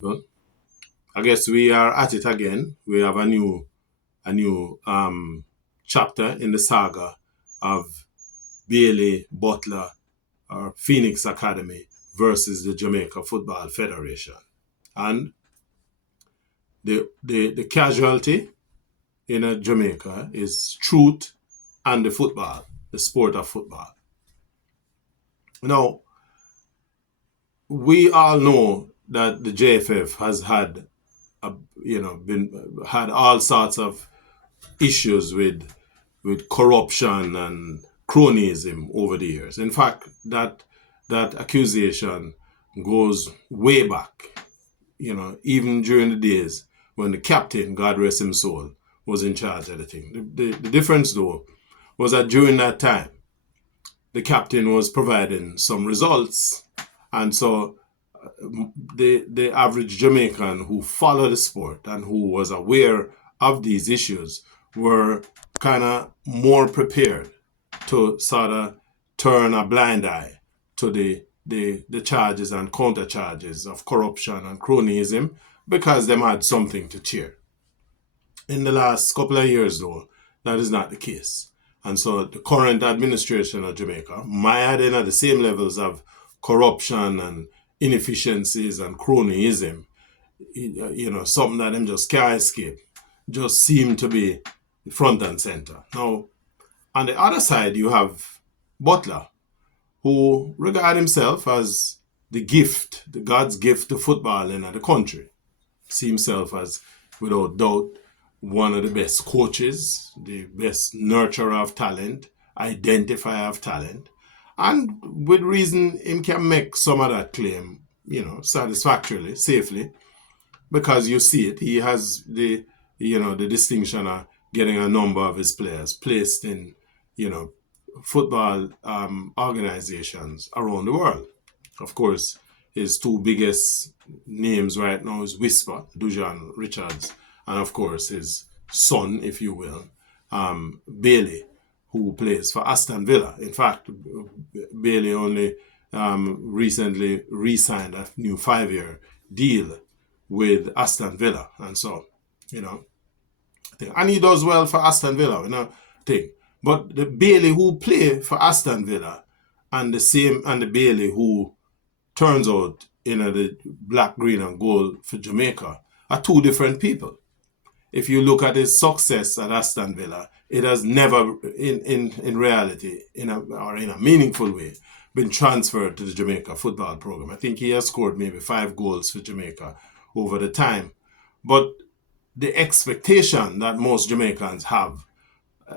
Well, I guess we are at it again. We have a new chapter in the saga of Bailey Butler or Phoenix Academy versus the Jamaica Football Federation. And the casualty in Jamaica is truth and the football, the sport of football. Now, we all know that the JFF has had been had all sorts of issues with corruption and cronyism over the years. In fact, that accusation goes way back. Even during the days when the captain, God rest his soul, was in charge of the thing. The difference, though, was that during that time, the captain was providing some results, and so the average Jamaican who followed the sport and who was aware of these issues were kind of more prepared to sort of turn a blind eye to the charges and counter charges of corruption and cronyism because them had something to cheer. In the last couple of years, though, that is not the case. And so the current administration of Jamaica might add in at the same levels of corruption and inefficiencies and cronyism, something that them just can't escape, just seem to be front and center. Now, on the other side, you have Butler, who regard himself as the gift, the God's gift to football in the country. See himself as, without doubt, one of the best coaches, the best nurturer of talent, identifier of talent. And with reason, him can make some of that claim, satisfactorily, safely, because you see it. He has the distinction of getting a number of his players placed in, football organizations around the world. Of course, his two biggest names right now is Whisper, Dujan Richards, and of course his son, if you will, Bailey, who plays for Aston Villa. In fact, Bailey only recently re-signed a new 5-year deal with Aston Villa, and so and he does well for Aston Villa, thing. But the Bailey who play for Aston Villa and the Bailey who turns out the black, green, and gold for Jamaica are two different people. If you look at his success at Aston Villa, it has never, in reality, in a meaningful way, been transferred to the Jamaica football program. I think he has scored maybe 5 goals for Jamaica over the time. But the expectation that most Jamaicans have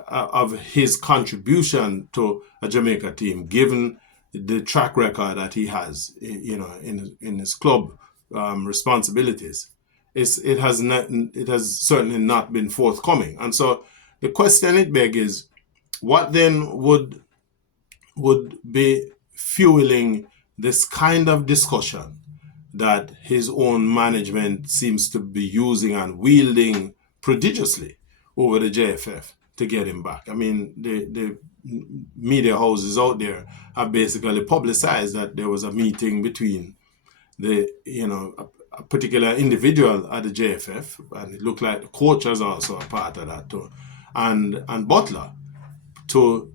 of his contribution to a Jamaica team, given the track record that he has, in his club responsibilities, it has certainly not been forthcoming. And so the question it begs is, what then would be fueling this kind of discussion that his own management seems to be using and wielding prodigiously over the JFF to get him back? I mean, the media houses out there have basically publicized that there was a meeting between a particular individual at the JFF, and it looked like the coach was also a part of that too, and Butler to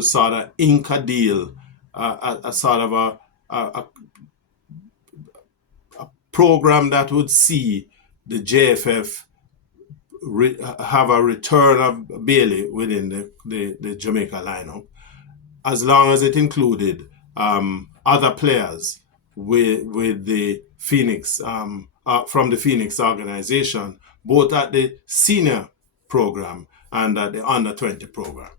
sort of ink a deal, a sort of a program that would see the JFF have a return of Bailey within the Jamaica lineup, as long as it included other players with the Phoenix from the Phoenix organization, both at the senior program and at the under 20 program.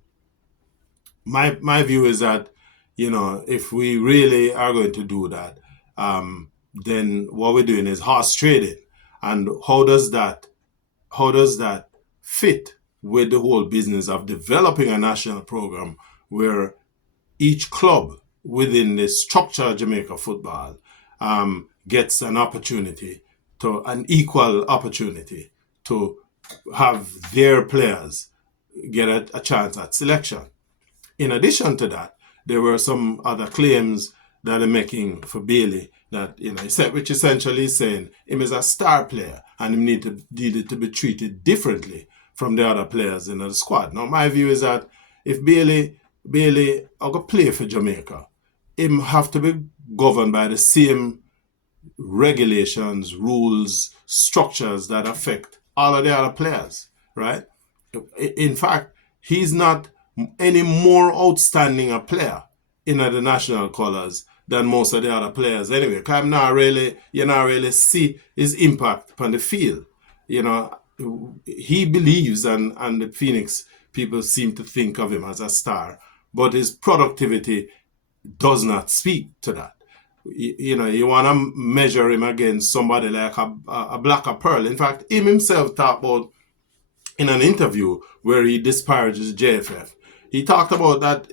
My view is that if we really are going to do that, then what we're doing is horse trading. And how does that fit with the whole business of developing a national program where each club within the structure of Jamaica football gets an equal opportunity to have their players get a chance at selection? In addition to that, there were some other claims that are making for Bailey, that which essentially is saying him is a star player and him needed to be treated differently from the other players in the squad. Now my view is that if Bailey are gonna play for Jamaica, him have to be governed by the same regulations, rules, structures that affect all of the other players, right? In fact, he's not any more outstanding a player in the national colours than most of the other players anyway. Because you not really see his impact on the field. He believes, and the Phoenix people seem to think of him as a star, but his productivity does not speak to that. You want to measure him against somebody like a Blacker Pearl. In fact, him himself talked about in an interview where he disparages JFF. He talked about that,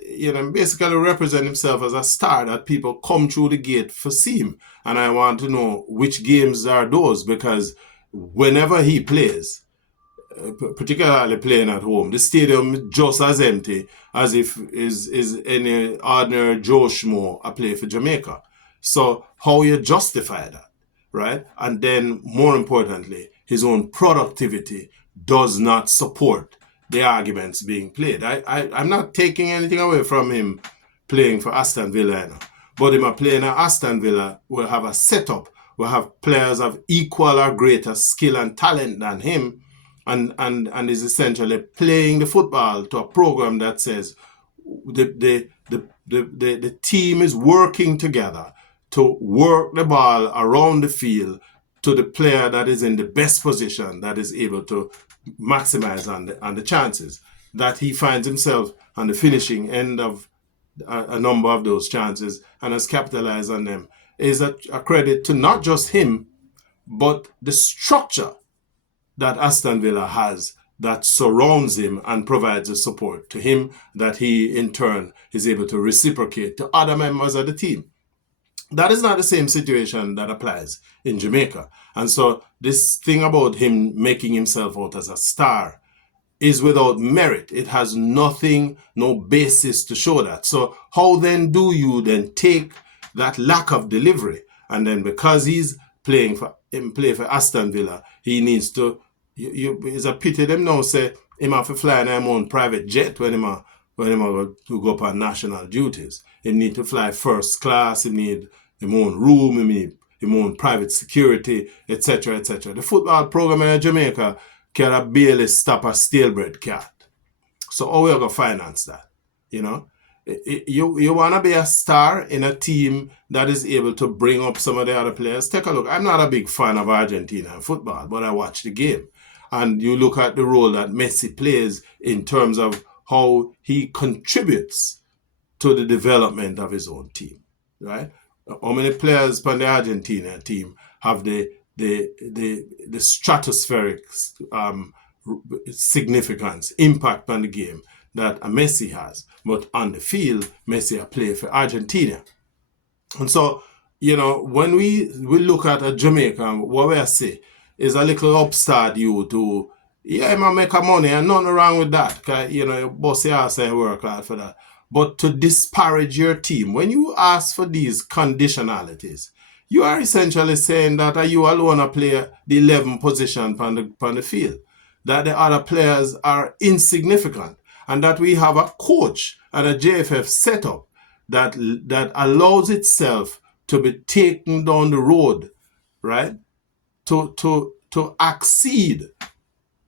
basically represent himself as a star that people come through the gate for see him. And I want to know which games are those, because whenever he plays, particularly playing at home, the stadium just as empty as if is any ordinary Joe Schmo a play for Jamaica. So how you justify that, right? And then more importantly, his own productivity does not support the arguments being played. I'm not taking anything away from him playing for Aston Villa, but him playing at Aston Villa will have a setup, will have players of equal or greater skill and talent than him, and is essentially playing the football to a program that says the team is working together to work the ball around the field to the player that is in the best position, that is able to maximize on the chances. That he finds himself on the finishing end of a number of those chances and has capitalized on them is a credit to not just him, but the structure that Aston Villa has that surrounds him and provides the support to him that he in turn is able to reciprocate to other members of the team. That is not the same situation that applies in Jamaica. And so this thing about him making himself out as a star is without merit. It has nothing, no basis to show that. So how then do you then take that lack of delivery, and then because he's play for Aston Villa, he needs to, it's a pity them now say him have to fly in his own private jet when him to go up on national duties. He need to fly first class, he need his own room, he need his own private security, etc., etc. The football program in Jamaica can barely stop a stalebred cat. So how we going to finance that? You want to be a star in a team that is able to bring up some of the other players. Take a look. I'm not a big fan of Argentina football, but I watch the game. And you look at the role that Messi plays in terms of how he contributes to the development of his own team, right? How many players from the Argentina team have the stratospheric significance, impact on the game that a Messi has? But on the field, Messi a play for Argentina. And so, when we look at a Jamaican, what we say is a little upstart youth who, man make a money and nothing wrong with that. Cause, you bust your ass and work hard for that. But to disparage your team, when you ask for these conditionalities, you are essentially saying that you alone are play the 11th position on the field, that the other players are insignificant, and that we have a coach and a JFF setup that allows itself to be taken down the road, right? To accede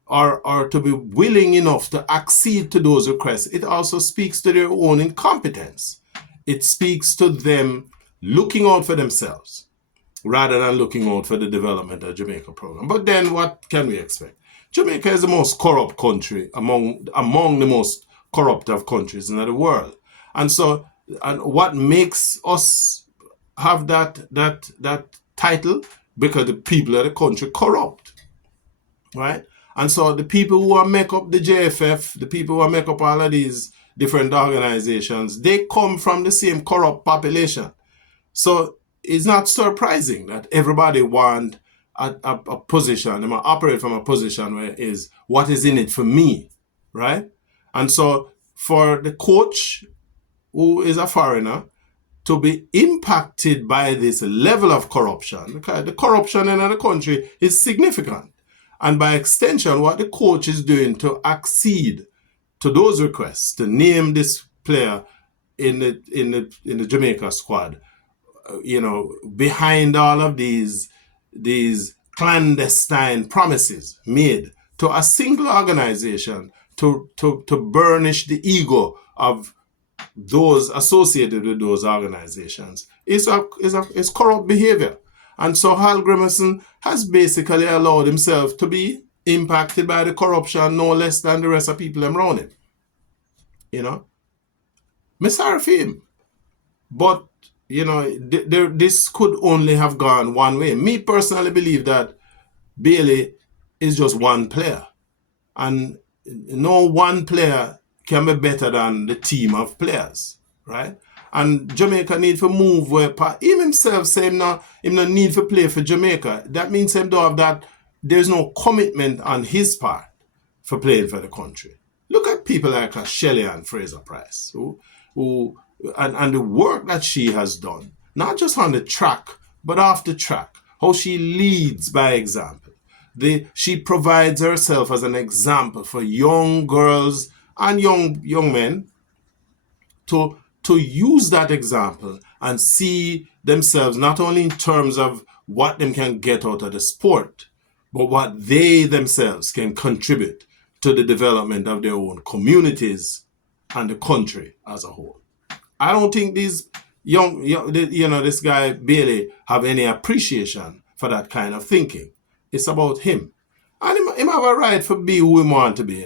or to be willing enough to accede to those requests. It also speaks to their own incompetence. It speaks to them looking out for themselves rather than looking out for the development of the Jamaica program. But then what can we expect? Jamaica is the most corrupt country among the most corrupt of countries in the world. And so, and what makes us have that title? Because the people of the country corrupt, right? And so the people who make up the JFF, the people who make up all of these different organizations, they come from the same corrupt population. So it's not surprising that everybody want a position, they might operate from a position where is what is in it for me, right? And so for the coach who is a foreigner to be impacted by this level of corruption, because the corruption in the country is significant. And by extension, what the coach is doing to accede to those requests to name this player in the Jamaica squad, behind all of these clandestine promises made to a single organization to burnish the ego of those associated with those organizations is corrupt behavior. And so Hal Grimmerson has basically allowed himself to be impacted by the corruption no less than the rest of people around him. I'm sorry for him. But, this could only have gone one way. Me personally believe that Bailey is just one player. And no one player can be better than the team of players, right? And Jamaica need to move where him himself say him no need to play for Jamaica. That means him don't have that. There's no commitment on his part for playing for the country. Look at people like Shelley and Fraser Price, who and the work that she has done, not just on the track, but off the track, how she leads by example. She provides herself as an example for young girls and young men to use that example and see themselves not only in terms of what them can get out of the sport, but what they themselves can contribute to the development of their own communities and the country as a whole. I don't think these this guy Bailey have any appreciation for that kind of thinking. It's about him. And him have a right for be who he want to be,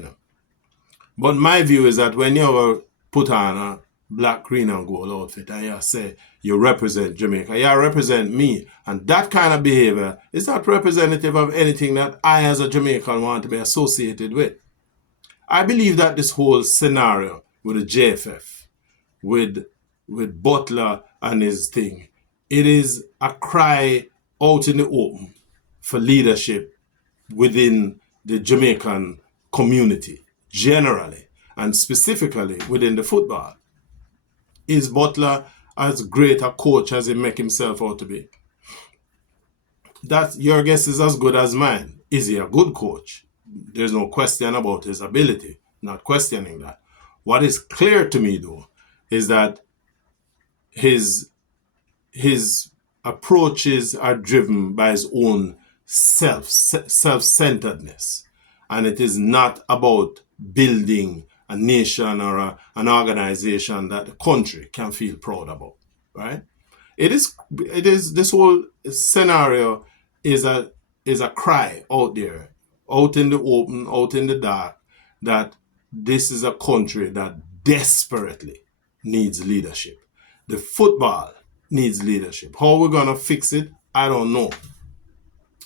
But my view is that when you ever put on a black, green, and gold outfit and you say you represent Jamaica, you represent me, and that kind of behavior is not representative of anything that I as a Jamaican want to be associated with. I believe that this whole scenario with the JFF, with Butler and his thing, it is a cry out in the open for leadership within the Jamaican community generally, and specifically within the football. Is Butler as great a coach as he make himself out to be? That your guess is as good as mine. Is he a good coach? There's no question about his ability, not questioning that. What is clear to me though is that his approaches are driven by his own self-centeredness, and it is not about building a nation or an organization that the country can feel proud about, right? It is this whole scenario is a cry out there, out in the open, out in the dark, that this is a country that desperately needs leadership. The football needs leadership. How we're gonna fix it, I don't know,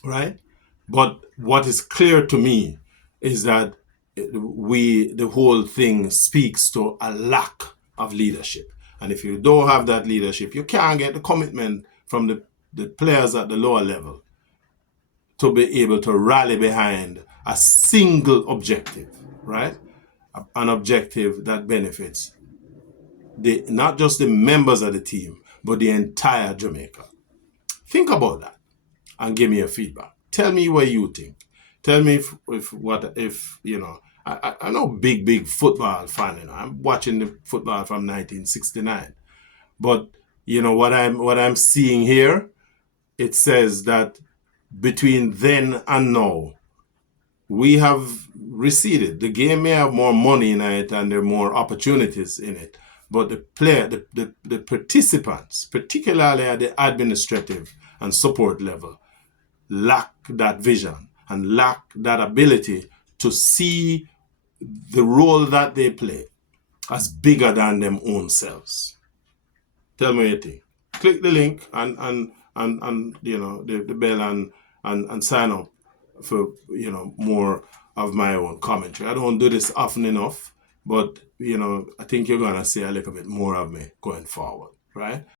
right? But what is clear to me is that the whole thing speaks to a lack of leadership. And if you don't have that leadership, you can't get the commitment from the players at the lower level to be able to rally behind a single objective, right? An objective that benefits not just the members of the team, but the entire Jamaica. Think about that and give me your feedback. Tell me what you think. Tell me I'm not big football fan. I'm watching the football from 1969. But what I'm seeing here, it says that between then and now, we have receded. The game may have more money in it and there are more opportunities in it. But the participants, particularly at the administrative and support level, lack that vision and lack that ability to see the role that they play as bigger than them own selves. Tell me what you think. Click the link and the bell and sign up for more of my own commentary. I don't do this often enough, but I think you're gonna see a little bit more of me going forward, right?